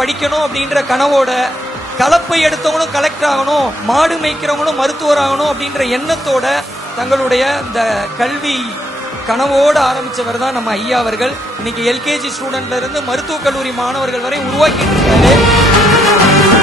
படிக்கணும் அப்படின்ற கனவோட, கலப்பை எடுத்தவங்களும் கலெக்டர் ஆகணும், மாடு மேய்க்கிறவங்களும் மருத்துவர் ஆகணும் அப்படின்ற எண்ணத்தோட தங்களுடைய இந்த கல்வி கனவோடு ஆரம்பிச்சவர் தான் நம்ம ஐயா அவர்கள். இன்னைக்கு எல்கேஜி ஸ்டூடெண்ட்ல இருந்து மருத்துவக் கல்லூரி மாணவர்கள் வரை உருவாக்கிட்டு இருக்காரு.